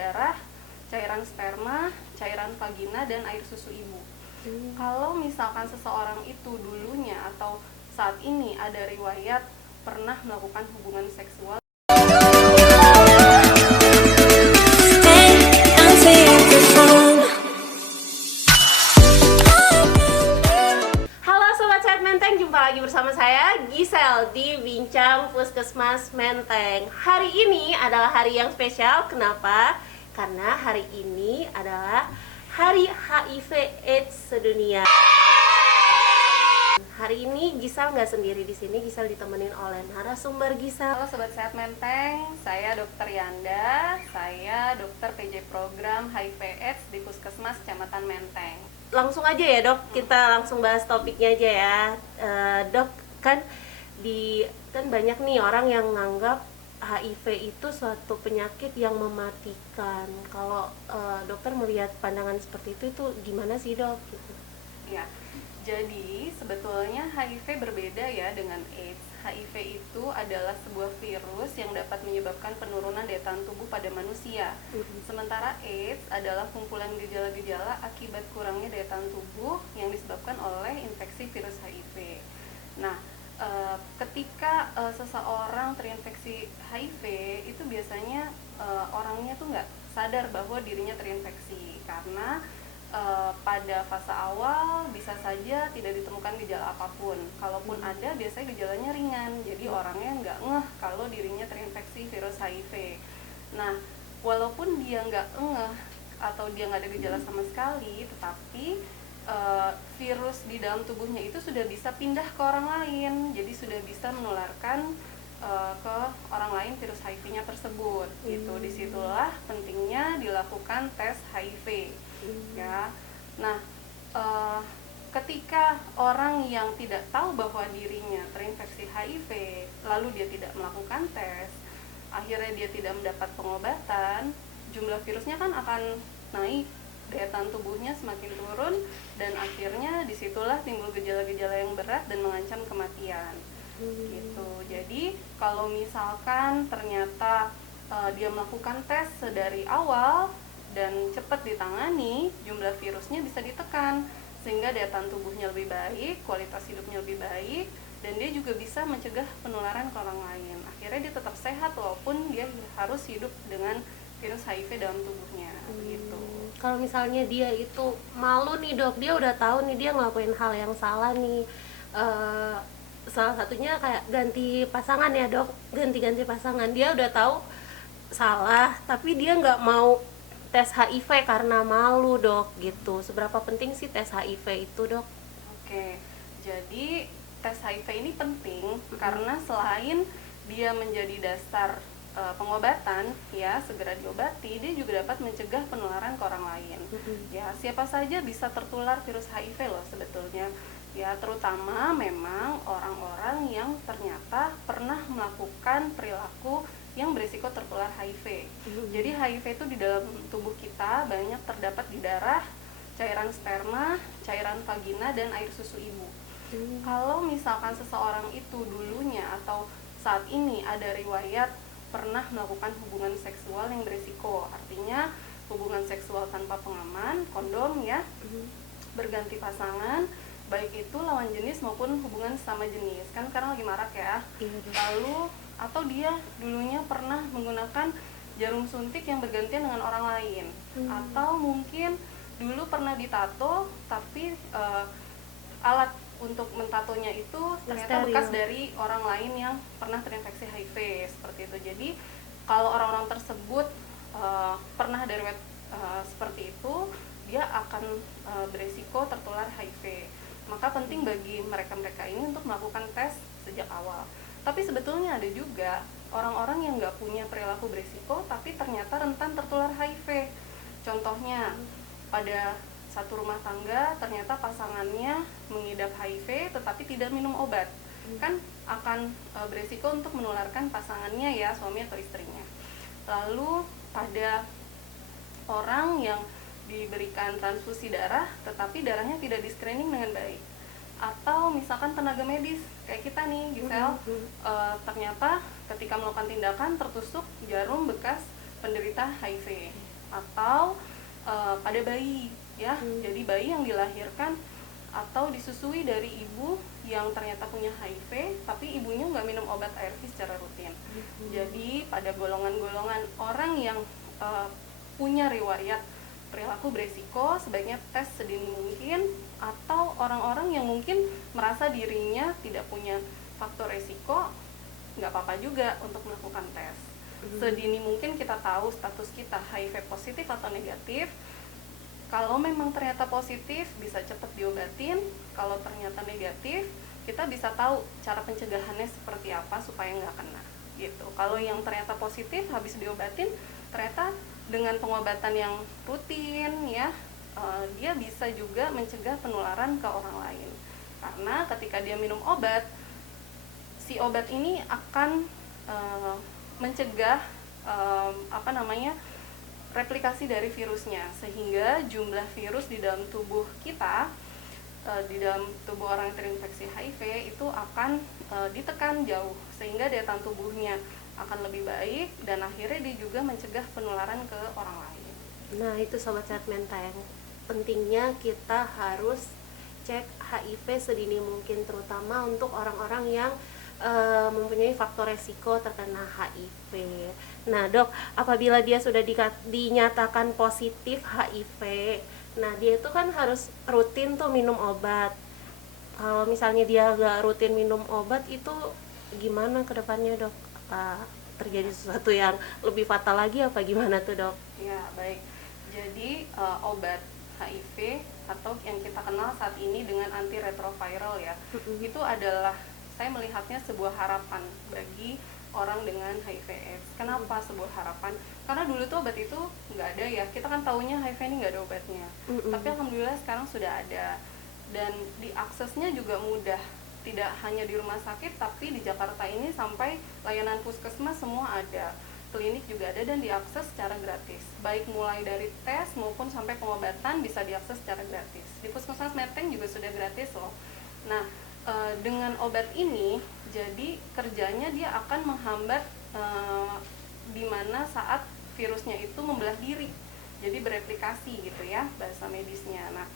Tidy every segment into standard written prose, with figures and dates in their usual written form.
darah, cairan sperma, cairan vagina, dan air susu ibu. Kalau misalkan seseorang itu dulunya atau saat ini ada riwayat pernah melakukan hubungan seksual. Halo Sobat Sehat Menteng, jumpa lagi bersama saya Gisel di Bincang Puskesmas Menteng. Hari ini adalah hari yang spesial. Kenapa? Karena hari ini adalah Hari HIV AIDS sedunia. Hari ini Gisel nggak sendiri di sini, Gisel ditemenin oleh narasumber Gisel. Halo Sobat Sehat Menteng, saya Dr. Yanda, saya dokter PJ program HIV AIDS di Puskesmas Kecamatan Menteng. Langsung aja ya dok, kita langsung bahas topiknya aja ya. Dok, kan banyak nih orang yang nganggap HIV itu suatu penyakit yang mematikan. Kalau dokter melihat pandangan seperti itu gimana sih dok? Gitu. Ya, jadi sebetulnya HIV berbeda ya dengan AIDS. HIV itu adalah sebuah virus yang dapat menyebabkan penurunan daya tahan tubuh pada manusia. Sementara AIDS adalah kumpulan gejala-gejala akibat kurangnya daya tahan tubuh yang disebabkan oleh infeksi virus HIV. Nah, ketika seseorang terinfeksi HIV itu biasanya orangnya tuh nggak sadar bahwa dirinya terinfeksi karena pada fase awal bisa saja tidak ditemukan gejala apapun. Kalaupun ada, biasanya gejalanya ringan, jadi orangnya nggak ngeh kalau dirinya terinfeksi virus HIV. Nah, walaupun dia nggak ngeh atau dia nggak ada gejala sama sekali, tetapi virus di dalam tubuhnya itu sudah bisa pindah ke orang lain, jadi sudah bisa menularkan ke orang lain virus HIV-nya tersebut. Gitu. Disitulah pentingnya dilakukan tes HIV. Ya, nah ketika orang yang tidak tahu bahwa dirinya terinfeksi HIV lalu dia tidak melakukan tes, akhirnya dia tidak mendapat pengobatan, jumlah virusnya kan akan naik, daya tahan tubuhnya semakin turun, dan akhirnya disitulah timbul gejala-gejala yang berat dan mengancam kematian. Gitu. Jadi kalau misalkan ternyata dia melakukan tes dari awal dan cepat ditangani, jumlah virusnya bisa ditekan sehingga daya tahan tubuhnya lebih baik, kualitas hidupnya lebih baik, dan dia juga bisa mencegah penularan ke orang lain. Akhirnya dia tetap sehat walaupun dia harus hidup dengan virus HIV dalam tubuhnya. Gitu. Kalau misalnya dia itu malu nih dok, dia udah tahu nih dia ngelakuin hal yang salah nih, salah satunya kayak ganti pasangan ya dok, ganti pasangan, dia udah tahu salah tapi dia nggak mau tes HIV karena malu dok, gitu. Seberapa penting sih tes HIV itu dok? Oke, jadi tes HIV ini penting karena selain dia menjadi dasar pengobatan, ya segera diobati, dia juga dapat mencegah penularan ke orang lain. Ya, siapa saja bisa tertular virus HIV loh sebetulnya. Ya, terutama memang orang-orang yang ternyata pernah melakukan perilaku yang berisiko tertular HIV. Jadi HIV itu di dalam tubuh kita banyak terdapat di darah, cairan sperma, cairan vagina, dan air susu ibu. Kalau misalkan seseorang itu dulunya atau saat ini ada riwayat pernah melakukan hubungan seksual yang berisiko, artinya hubungan seksual tanpa pengaman, kondom ya, berganti pasangan, baik itu lawan jenis maupun hubungan sama jenis, kan sekarang lagi marak ya. Lalu atau dia dulunya pernah menggunakan jarum suntik yang bergantian dengan orang lain, atau mungkin dulu pernah ditato tapi alat untuk mentatonya itu ternyata bekas dari orang lain yang pernah terinfeksi HIV, seperti itu. Jadi kalau orang-orang tersebut pernah ada riwayat seperti itu, dia akan beresiko tertular HIV. Maka penting bagi mereka-mereka ini untuk melakukan tes sejak awal. Tapi sebetulnya ada juga orang-orang yang nggak punya perilaku berisiko tapi ternyata rentan tertular HIV. Contohnya, pada satu rumah tangga ternyata pasangannya mengidap HIV tetapi tidak minum obat, kan akan berisiko untuk menularkan pasangannya ya, suami atau istrinya. Lalu pada orang yang diberikan transfusi darah tetapi darahnya tidak di screening dengan baik, atau misalkan tenaga medis kayak kita nih Gisel, ternyata ketika melakukan tindakan tertusuk jarum bekas penderita HIV. atau pada bayi ya. Jadi bayi yang dilahirkan atau disusui dari ibu yang ternyata punya HIV tapi ibunya nggak minum obat ARV secara rutin. Jadi pada golongan-golongan orang yang punya riwayat perilaku beresiko, sebaiknya tes sedini mungkin, atau orang-orang yang mungkin merasa dirinya tidak punya faktor resiko, nggak apa-apa juga untuk melakukan tes. Sedini mungkin kita tahu status kita HIV positif atau negatif. Kalau memang ternyata positif, bisa cepat diobatin. Kalau ternyata negatif, kita bisa tahu cara pencegahannya seperti apa supaya nggak kena gitu. Kalau yang ternyata positif, habis diobatin, ternyata dengan pengobatan yang rutin ya, dia bisa juga mencegah penularan ke orang lain. Karena ketika dia minum obat, si obat ini akan mencegah replikasi dari virusnya, sehingga jumlah virus di dalam tubuh kita, di dalam tubuh orang yang terinfeksi HIV itu akan ditekan jauh, sehingga daya tahan tubuhnya akan lebih baik dan akhirnya dia juga mencegah penularan ke orang lain. Nah itu Sobat Sehat Menteng, pentingnya kita harus cek HIV sedini mungkin, terutama untuk orang-orang yang mempunyai faktor resiko terkena HIV. Nah dok, apabila dia sudah dinyatakan positif HIV, nah dia itu kan harus rutin tuh minum obat. Kalau misalnya dia nggak rutin minum obat, itu gimana ke depannya dok? Apa terjadi sesuatu yang lebih fatal lagi apa gimana tuh dok? Ya baik, jadi obat HIV atau yang kita kenal saat ini dengan antiretroviral ya, itu adalah, saya melihatnya sebuah harapan bagi orang dengan HIV/AIDS. Kenapa sebuah harapan? Karena dulu tuh obat itu nggak ada ya. Kita kan taunya HIV ini nggak ada obatnya. Tapi alhamdulillah sekarang sudah ada. Dan diaksesnya juga mudah. Tidak hanya di rumah sakit, tapi di Jakarta ini sampai layanan puskesmas semua ada. Klinik juga ada dan diakses secara gratis. Baik mulai dari tes maupun sampai pengobatan bisa diakses secara gratis. Di Puskesmas Menteng juga sudah gratis loh. Nah, dengan obat ini, jadi kerjanya dia akan menghambat di mana saat virusnya itu membelah diri, jadi bereplikasi gitu ya bahasa medisnya. Nah,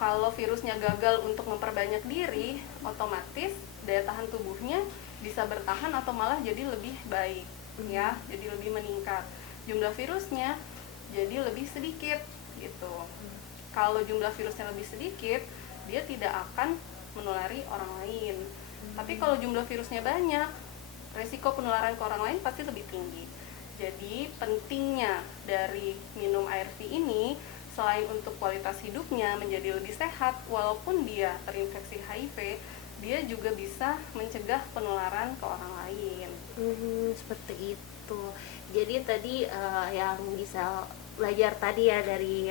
kalau virusnya gagal untuk memperbanyak diri, otomatis daya tahan tubuhnya bisa bertahan atau malah jadi lebih baik ya, jadi lebih meningkat. Jumlah virusnya jadi lebih sedikit gitu. Kalau jumlah virusnya lebih sedikit, dia tidak akan menulari orang lain. Tapi kalau jumlah virusnya banyak, resiko penularan ke orang lain pasti lebih tinggi. Jadi pentingnya dari minum ARV ini, selain untuk kualitas hidupnya menjadi lebih sehat, walaupun dia terinfeksi HIV, dia juga bisa mencegah penularan ke orang lain. Seperti itu. Jadi tadi yang bisa belajar tadi ya dari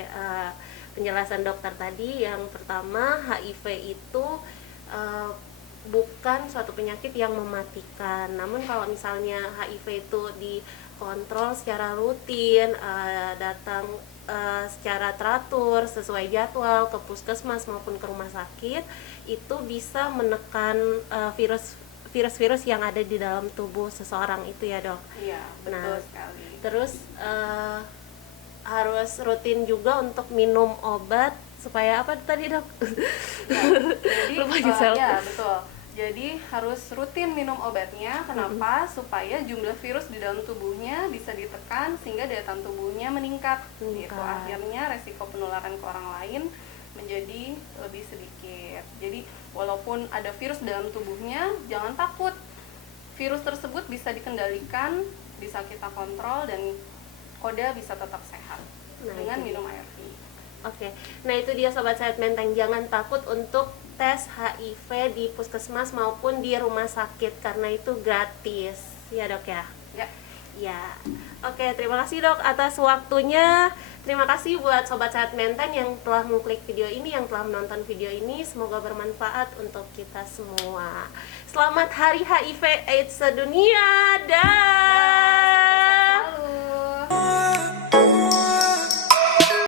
penjelasan dokter tadi, yang pertama HIV itu bukan suatu penyakit yang mematikan. Namun kalau misalnya HIV itu dikontrol secara rutin, datang secara teratur sesuai jadwal ke puskesmas maupun ke rumah sakit, itu bisa menekan virus-virus yang ada di dalam tubuh seseorang itu ya dok. Iya, betul sekali. Terus harus rutin juga untuk minum obat supaya apa tadi dok? Ya, jadi ya betul. Jadi harus rutin minum obatnya. Kenapa? Supaya jumlah virus di dalam tubuhnya bisa ditekan sehingga daya tahan tubuhnya meningkat. Gitu. Akhirnya resiko penularan ke orang lain menjadi lebih sedikit. Jadi walaupun ada virus dalam tubuhnya, jangan takut. Virus tersebut bisa dikendalikan, bisa kita kontrol, dan Koda bisa tetap sehat dengan minum ARV. Oke, nah itu dia Sobat Sehat Menteng, jangan takut untuk tes HIV di puskesmas maupun di rumah sakit karena itu gratis, ya dok ya? Ya. Oke, terima kasih dok atas waktunya. Terima kasih buat Sobat Sehat Menteng yang telah mengklik video ini, yang telah menonton video ini. Semoga bermanfaat untuk kita semua. Selamat Hari HIV AIDS sedunia. Dah.